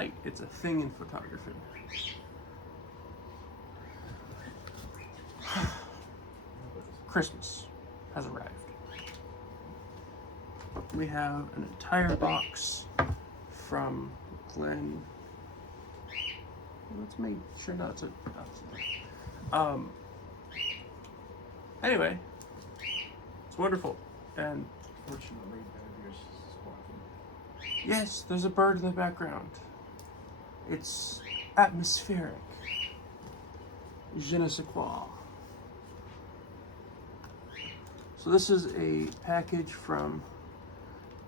light. It's a thing in photography. Christmas has arrived. We have an entire box from Glen. Let's make sure not to. Anyway, it's wonderful. And Fortunately, Bedivere's squawking. yes, there's a bird in the background. It's atmospheric. Je ne sais quoi. So this is a package from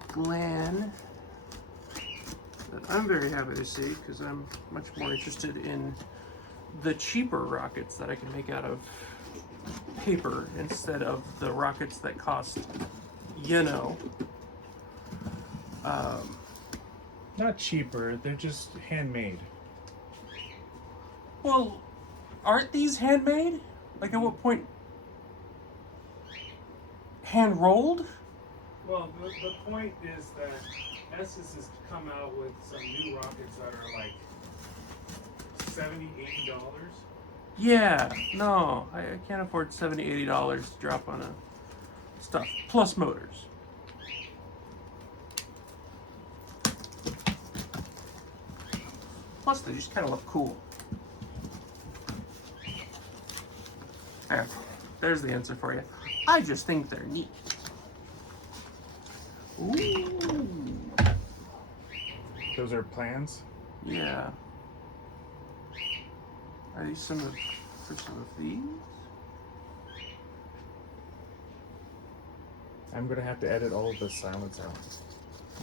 Glen that I'm very happy to see because I'm much more interested in the cheaper rockets that I can make out of paper instead of the rockets that cost, you know. Not cheaper, they're just handmade. Well, aren't these handmade? Like, at what point? Hand rolled? Well, the point is that Estes has come out with some new rockets that are like $70, $80. Yeah, no, I can't afford $70, $80 to drop on a stuff. Plus motors. Plus, they just kind of look cool. There, there's the answer for you. I just think they're neat. Ooh. Those are plans? Yeah. Are these some of these? I'm gonna have to edit all of the silence out.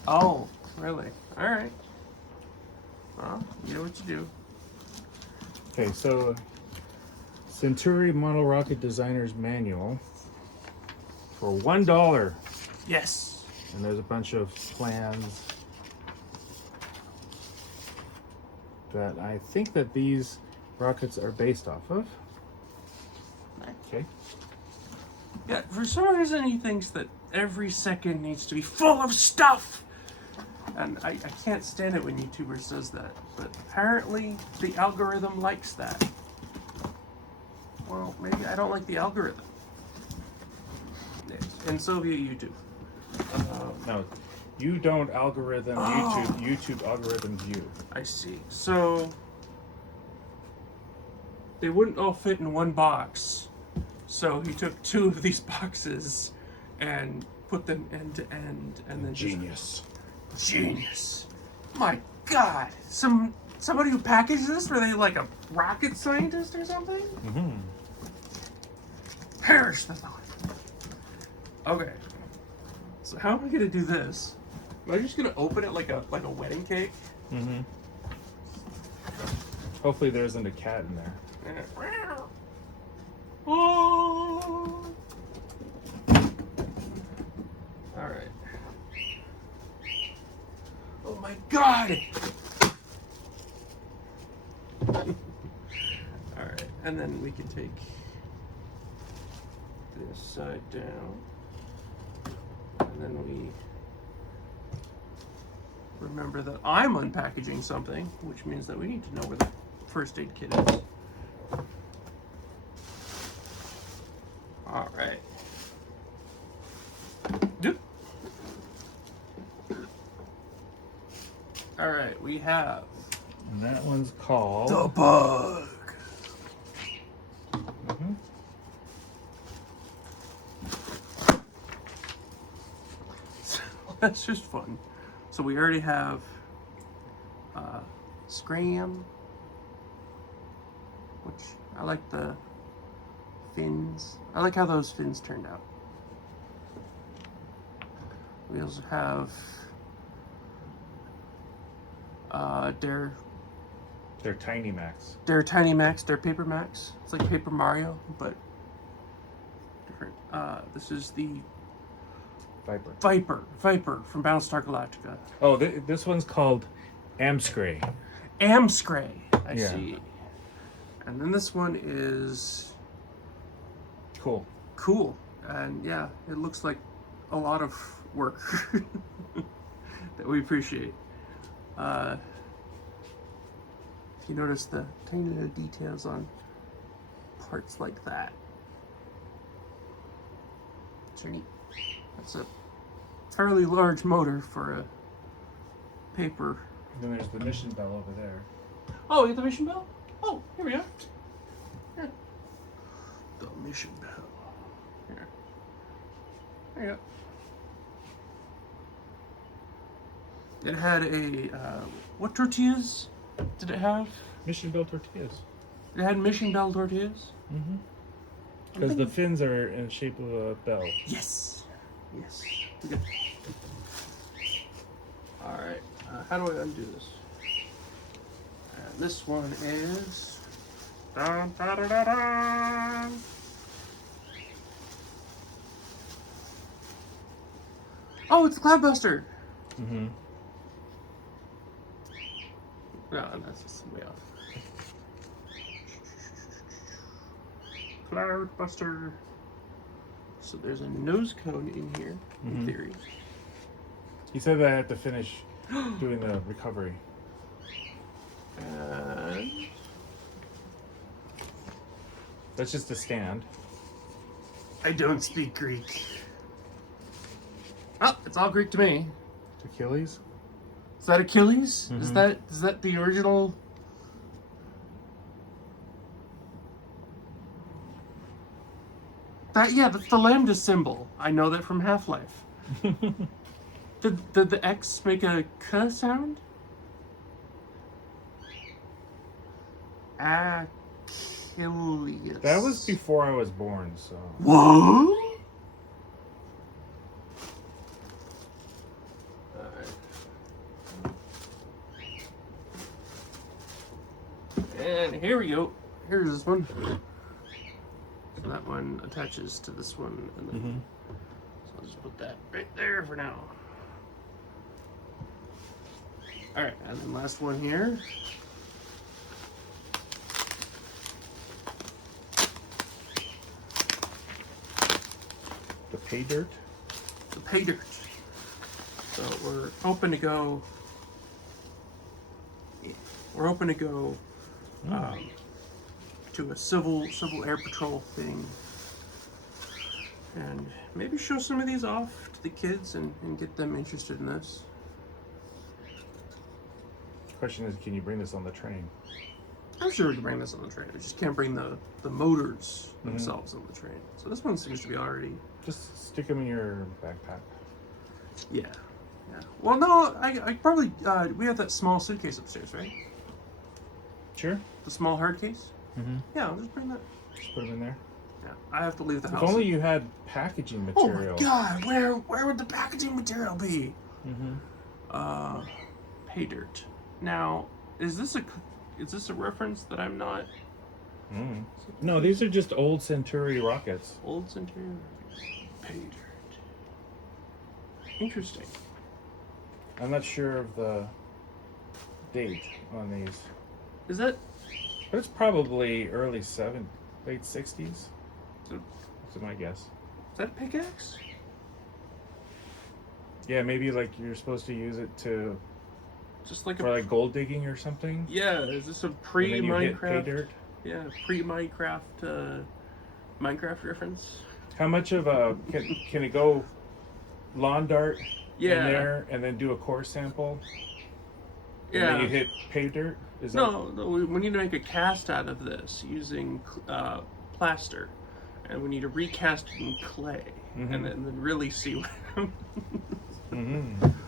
Oh, really? All right. Well, you know what you do. Okay, so Centuri Model Rocket Designer's Manual for $1. Yes. And there's a bunch of plans that I think that these rockets are based off of. Okay. Yeah, for some reason he thinks that every second needs to be full of stuff. And I can't stand it when YouTuber says that. But apparently the algorithm likes that. Well, maybe I don't like the algorithm. And so via YouTube. No, you don't algorithm YouTube. YouTube algorithms you. I see. So they wouldn't all fit in one box. So he took two of these boxes and put them end to end, and then Genius. Genius. My God. Somebody who packaged this, were they like a rocket scientist or something? Mm-hmm. Perish the thought. Okay. So how am I gonna do this? Am I just gonna open it like a wedding cake? Mm-hmm. Hopefully there isn't a cat in there. Oh. All right. Oh my God! All right, and then we can take this side down, and then we remember that I'm unpackaging something, which means that we need to know where the first aid kit is. All right. All right, we have And that one's called the bug. Mm-hmm. That's just fun. So we already have Scram, which I like the fins. I like how those fins turned out. We also have They're Tiny Max. They're Tiny Max, they're Paper Max. It's like Paper Mario, but different. This is the Viper from Battlestar Galactica. Oh, this one's called Amscray. Amscray, I Yeah. see. And then this one is Cool. cool. And yeah, it looks like a lot of work that we appreciate. You notice the tiny little details on parts like that. It's neat. That's a fairly large motor for a paper. And then there's the mission bell over there. Oh, you got the mission bell? Oh, here we are. Yeah. The mission bell. Here. There you go. It had a, what tortillas did it have? Mission bell tortillas. It had mission bell tortillas? Mm-hmm. Because the fins are in the shape of a bell. Yes. Yes. Okay. Alright, how do I undo this? And this one is... Dun, da, da, da, da. Oh, it's the Cloudbuster! Mm-hmm. No, that's just way off. Cloudbuster. So there's a nose cone in here, in theory. He said that I had to finish doing the recovery. And That's just a stand. I don't speak Greek. Oh, it's all Greek to me. Achilles? Is that Achilles? Mhm. Is that the original? That's the lambda symbol. I know that from Half-Life. Did the X make a K sound? Achilles. That was before I was born, so. Whoa! And here we go. Here's this one. So that one attaches to this one, and then so I'll just put that right there for now. All right, and then last one here. The pay dirt? The pay dirt. So we're hoping to go. We're hoping to go to a civil air patrol thing, and maybe show some of these off to the kids and get them interested in this. Question is, can you bring this on the train? I'm sure we can bring this on the train. We just can't bring the motors themselves on the train. So this one seems to be already. Just stick them in your backpack. Yeah. Well, no, I probably we have that small suitcase upstairs, right? Sure. The small hard case. Mm-hmm. Yeah, I'll just bring that. Just put them in there. Yeah, I have to leave the If house. only you had packaging Oh material. my God! Where would the packaging material be? Mm-hmm. Pay dirt. Now, is this a reference that I'm not? Mm. No, these are just old Centuri rockets. Old Centuri pay dirt. Interesting. I'm not sure of the date on these. Is that? But it's probably late 60s. That's my guess. Is that a pickaxe? Yeah, maybe like you're supposed to use it to Just like for like gold digging or something. Yeah, is this a And then you hit pay pre-Minecraft? dirt. Yeah, pre-Minecraft Minecraft reference. How much of a can it go lawn dart in there and then do a core sample? And then you hit pay dirt? No, we need to make a cast out of this using plaster, and we need to recast it in clay, and then really see what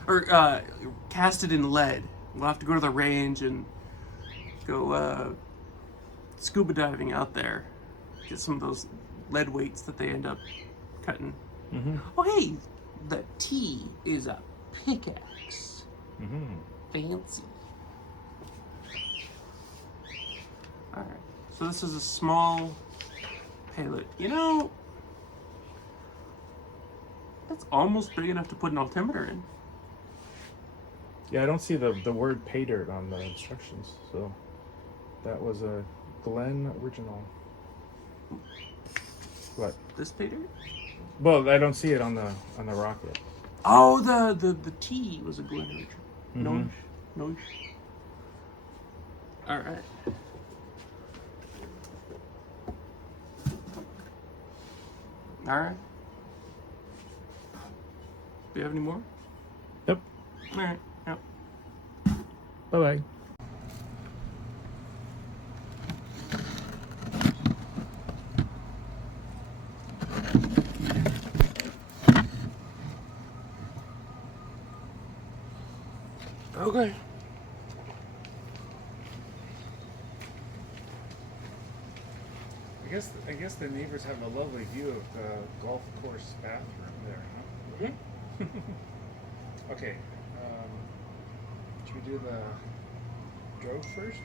or cast it in lead. We'll have to go to the range and go scuba diving out there, get some of those lead weights that they end up cutting. Oh hey, the T is a pickaxe. Fancy. Alright, so this is a small payload. You know, that's almost big enough to put an altimeter in. Yeah, I don't see the word pay dirt on the instructions, so that was a Glen original. What? This pay dirt? Well, I don't see it on the rocket. Oh, the T was a Glen original. Noish. All right. All right. Do you have any more? Yep. All right. Yep. Bye bye. Okay. I guess the neighbors have a lovely view of the golf course bathroom there, huh? Mm-hmm. Okay. Should we do the drove first?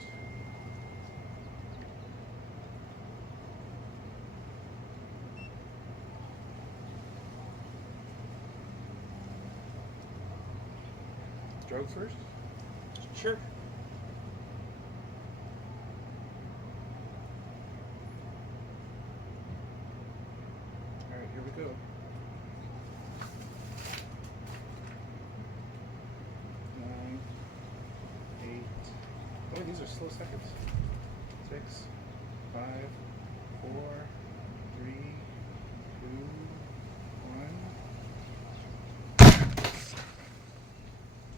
Drove first? Sure. All right, here we go. 9, 8. Oh, these are slow seconds. 6, 5, 4, 3, 2, 1.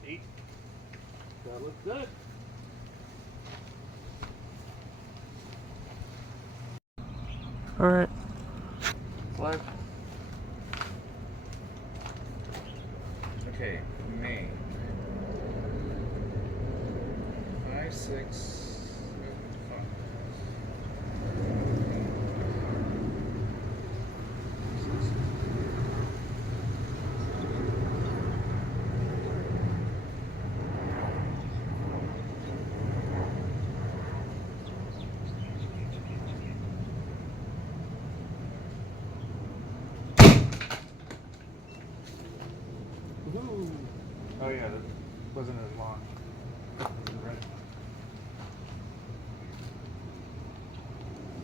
8. That looks good. All right. Flag. Okay, May 5, 6, 5. Woohoo. Oh yeah, that wasn't as long. Right.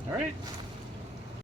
All right.